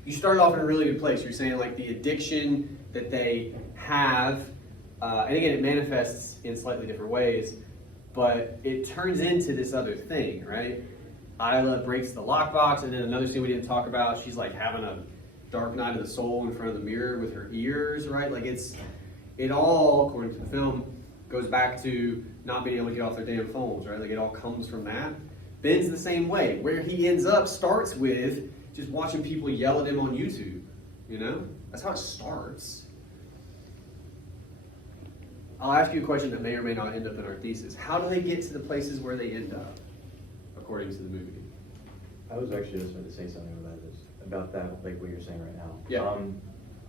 You started off in a really good place. You're saying like the addiction that they have, and again, it manifests in slightly different ways, but it turns into this other thing, right? Isla breaks the lockbox, and then another scene we didn't talk about, she's like having a dark night of the soul in front of the mirror with her ears, right? Like it all, according to the film, goes back to not being able to get off their damn phones, right? Like it all comes from that. Ben's the same way. Where he ends up starts with just watching people yell at him on YouTube, That's how it starts. I'll ask you a question that may or may not end up in our thesis. How do they get to the places where they end up? according to the movie. I was actually just going to say something about that, like what you're saying right now. Yeah.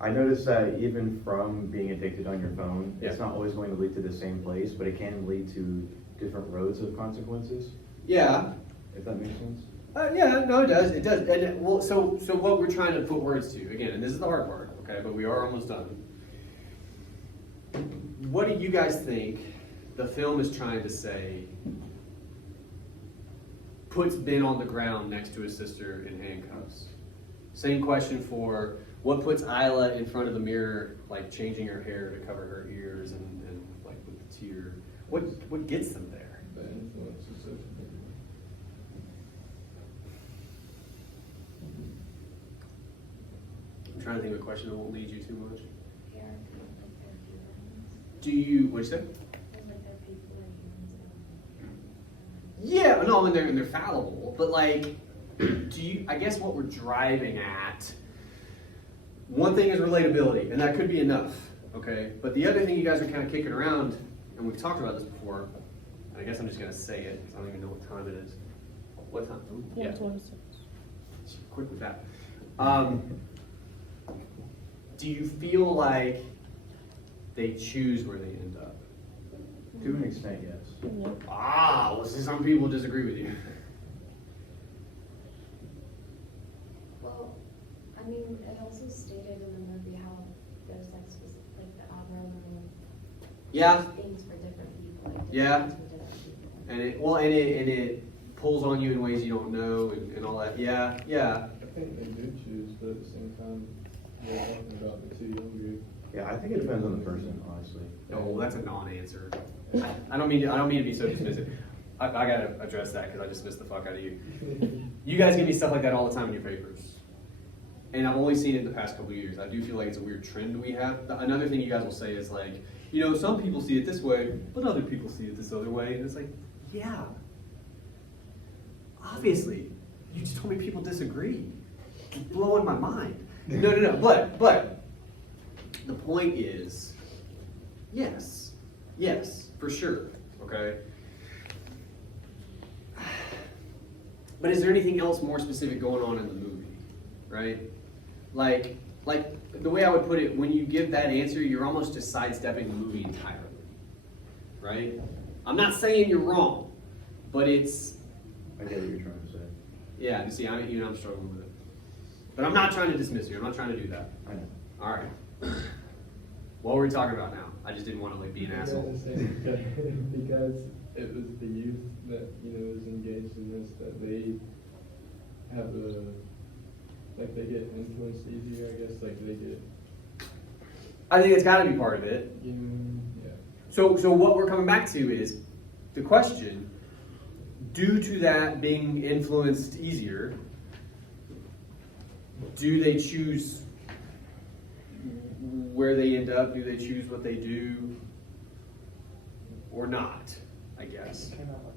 I noticed that even from being addicted on your phone, it's Yeah. not always going to lead to the same place, but it can lead to different roads of consequences, Yeah, if that makes sense. yeah, no, it does, it does. Well, so what we're trying to put words to, again, and this is the hard part, okay, but we are almost done. What do you guys think the film is trying to say puts Ben on the ground next to his sister in handcuffs? Same question for what puts Isla in front of the mirror, like changing her hair to cover her ears and like with the tear. What gets them there? The influence of social media. I'm trying to think of a question that won't lead you too much. They are people, like they're humans. Do you, what'd you say? Like they're people, like humans. Yeah, no, and they're fallible, but like, do you, I guess what we're driving at, one thing is relatability, and that could be enough, okay? But the other thing you guys are kind of kicking around, and we've talked about this before, and I guess I'm just gonna say it, because I don't even know what time it is. What time? Ooh, yeah. 126. Quick with that. Do you feel like they choose where they end up? To an extent, yes. Yep. Well, see, some people disagree with you. Well, I mean, it also stated in the movie how there's like specific, like the algorithm Yeah, things for different people. Like Yeah. different things for different people. and it pulls on you in ways you don't know and all that. Yeah. I think they do choose, but at the same time, we're talking about the two younger. Yeah, I think it depends on the person, honestly. No, that's a non-answer. I don't mean to be so dismissive. I gotta address that because I dismiss the fuck out of you. You guys give me stuff like that all the time in your papers. And I've only seen it in the past couple of years. I do feel like it's a weird trend we have. Another thing you guys will say is like, some people see it this way, but other people see it this other way. And it's like, yeah. Obviously. You just told me people disagree. It's blowing my mind. No. But the point is, yes, for sure, okay? But is there anything else more specific going on in the movie, right? Like the way I would put it, when you give that answer, you're almost just sidestepping the movie entirely, right? I'm not saying you're wrong, but it's, I get what you're trying to say. yeah, you see, I'm struggling with it. But I'm not trying to dismiss you, I'm not trying to do that. I know. All right. What were we talking about now? I just didn't want to like be an asshole. Because it was the youth that, is engaged in this, that they have they get influenced easier, I guess, like they get, I think it's got to be part of it. yeah. So what we're coming back to is the question, due to that being influenced easier, do they choose where they end up? Do they choose what they do or not, I guess? It came out like,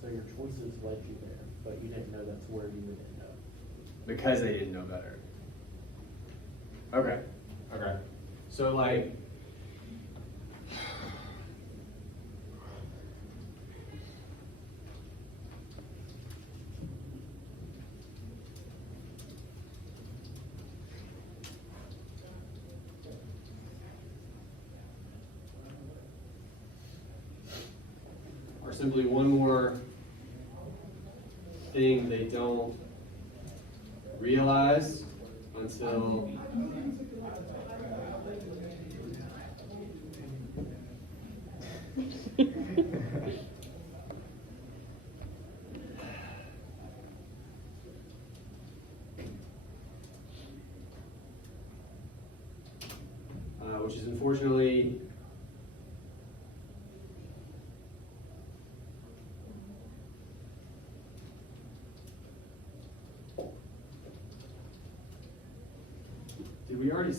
so your choices led you there, but you didn't know that's where you would end up. Because they didn't know better. Okay. So like, or simply one more thing they don't realize until which is unfortunately did we already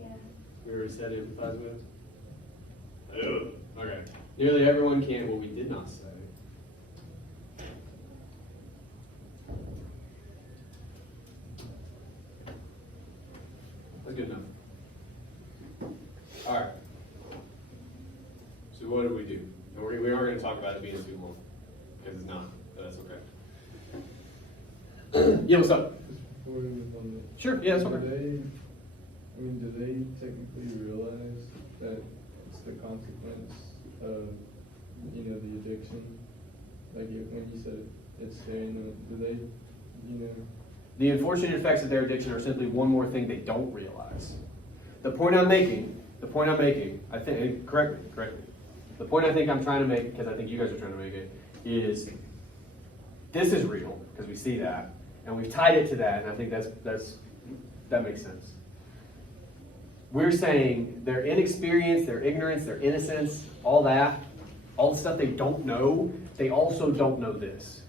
Yeah. we already said empathize with? Oh, okay. Nearly everyone can. What we did not say. That's good enough. All right. So what do? And we are going to talk about it being too long because it's not. But that's okay. Yeah, what's up? Just before we move on. Sure, yeah, that's Do okay. do they technically realize that it's the consequence of, the addiction? Like, when you said it's staying, do they, The unfortunate effects of their addiction are simply one more thing they don't realize. The point I'm making, I think, and correct me. The point I think I'm trying to make, because I think you guys are trying to make it, is this is real, because we see that, and we've tied it to that, and I think that makes sense. We're saying their inexperience, their ignorance, their innocence, all that, all the stuff they don't know, they also don't know this.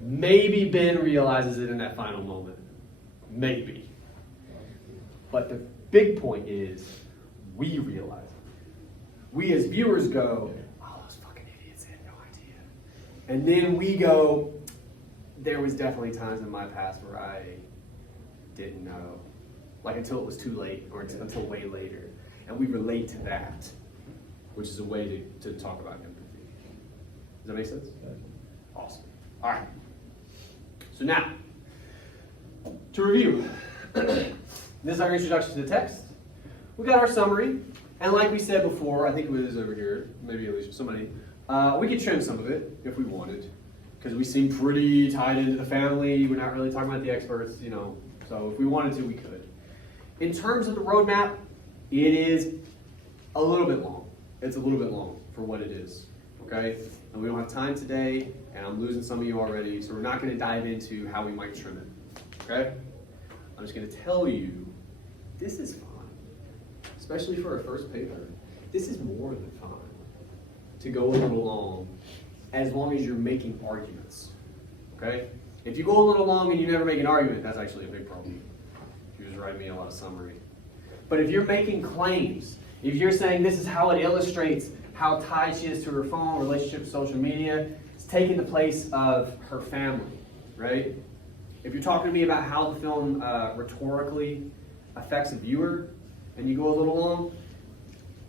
Maybe Ben realizes it in that final moment. Maybe. But the big point is, we realize it. We as viewers go, oh, those fucking idiots had no idea. And then we go, there was definitely times in my past where I didn't know. Like until it was too late, or until way later. And we relate to that, which is a way to talk about empathy. Does that make sense? Awesome. All right. So now, to review, this is our introduction to the text. We got our summary, and like we said before, I think it was over here, maybe at least somebody, we could trim some of it if we wanted, because we seem pretty tied into the family. We're not really talking about the experts, so if we wanted to, we could. In terms of the roadmap, it is a little bit long. It's a little bit long for what it is, okay? And we don't have time today, and I'm losing some of you already, so we're not going to dive into how we might trim it, okay? I'm just going to tell you, this is fine, especially for a first paper. This is more than fine to go a little long as you're making arguments, okay? If you go a little long and you never make an argument, that's actually a big problem. You just write me a lot of summary. But if you're making claims, if you're saying this is how it illustrates how tied she is to her phone, relationship, social media, it's taking the place of her family, right? If you're talking to me about how the film rhetorically affects a viewer, and you go a little long,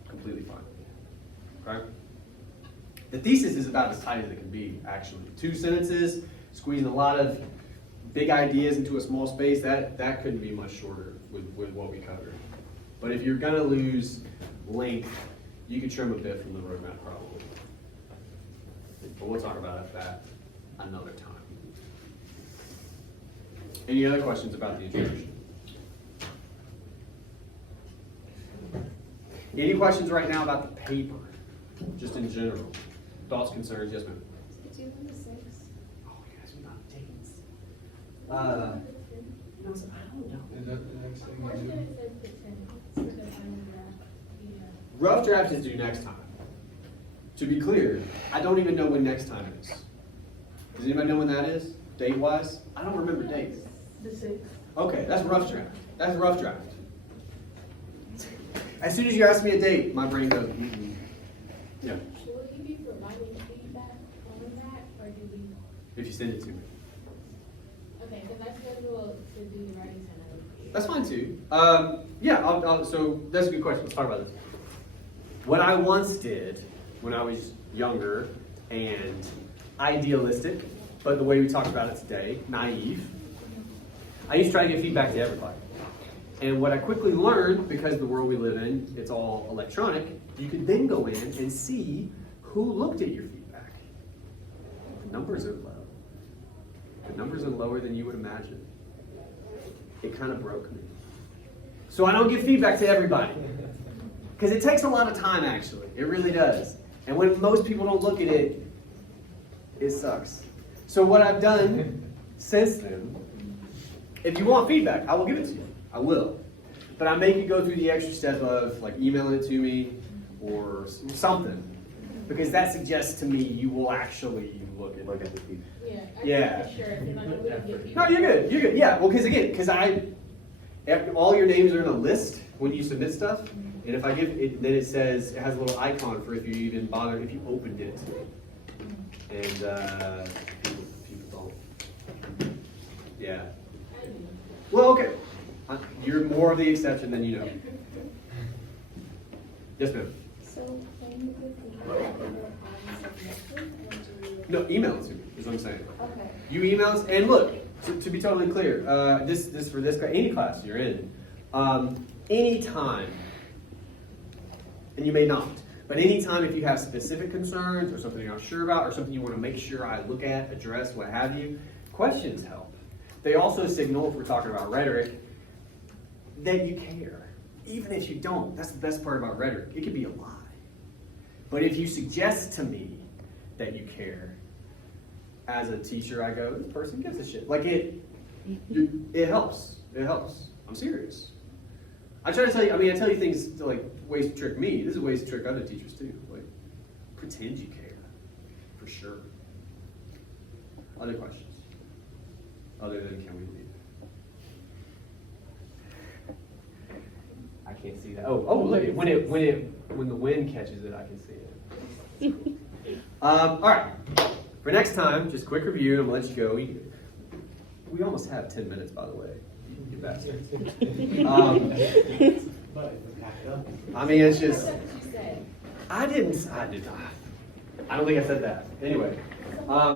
completely fine, okay? The thesis is about as tight as it can be, actually. 2 sentences, squeezing a lot of big ideas into a small space, that couldn't be much shorter with what we covered. But if you're gonna lose length, you could trim a bit from the roadmap probably. But we'll talk about that another time. Any other questions about the introduction? Any questions right now about the paper? Just in general? Thoughts, concerns? Yes, ma'am? Do you have the 6? Oh, you guys are not dates. Uh, I don't know. Is that the next thing Or we should do? it say the 10th for the final draft? Yeah. Rough draft is due next time. To be clear, I don't even know when next time is. Does anybody know when that is? Date-wise? I don't remember dates. The 6th. Okay, that's rough draft. That's rough draft. As soon as you ask me a date, my brain goes, mm-mm. Yeah, Will you be providing feedback on that, or do we? if you send it to me. Okay, because I scheduled to do the writing center. That's fine too. Yeah, so that's a good question. Let's talk about this. What I once did when I was younger and idealistic, but the way we talk about it today, naive, I used to try to give feedback to everybody. And what I quickly learned, because of the world we live in, it's all electronic, you can then go in and see who looked at your feedback. The numbers are low. The numbers are lower than you would imagine. It kind of broke me. So I don't give feedback to everybody. Because it takes a lot of time, actually. It really does. And when most people don't look at it, it sucks. So what I've done since then, if you want feedback, I will give it to you. I will. But I make you go through the extra step of like emailing it to me or something. Because that suggests to me you will actually look at Look it. at the people. Yeah, I Yeah. for sure, because I know we don't get No, feedback. you're good. You're good. Yeah. Well, because all your names are in a list when you submit stuff, and if I give it, then it says it has a little icon for if you even bothered, if you opened it, and people don't. Yeah. I do. Well, okay. You're more of the exception than you know. Yes, ma'am. So when you give feedback, on submission, or do you No, email it to me, is what I'm saying. Okay. You email us, and look, to be totally clear, this for this any class you're in, anytime, and you may not, but anytime if you have specific concerns or something you're not sure about or something you want to make sure I look at, address, what have you, questions help. They also signal, if we're talking about rhetoric, that you care. Even if you don't, that's the best part about rhetoric. It could be a lie. But if you suggest to me that you care, as a teacher, I go, this person gives a shit. Like it helps. It helps. I'm serious. I try to tell you, I tell you things to like ways to trick me. This is ways to trick other teachers too. Like, pretend you care. For sure. Other questions? Other than can we leave? I can't see that. Oh, look, when the wind catches it, I can see it. All right. For next time, just quick review, and I'm gonna let you go. We almost have 10 minutes, by the way. You can get back to it. But if we pack it up. It's just, That's what you said. I did not. I don't think I said that. Anyway.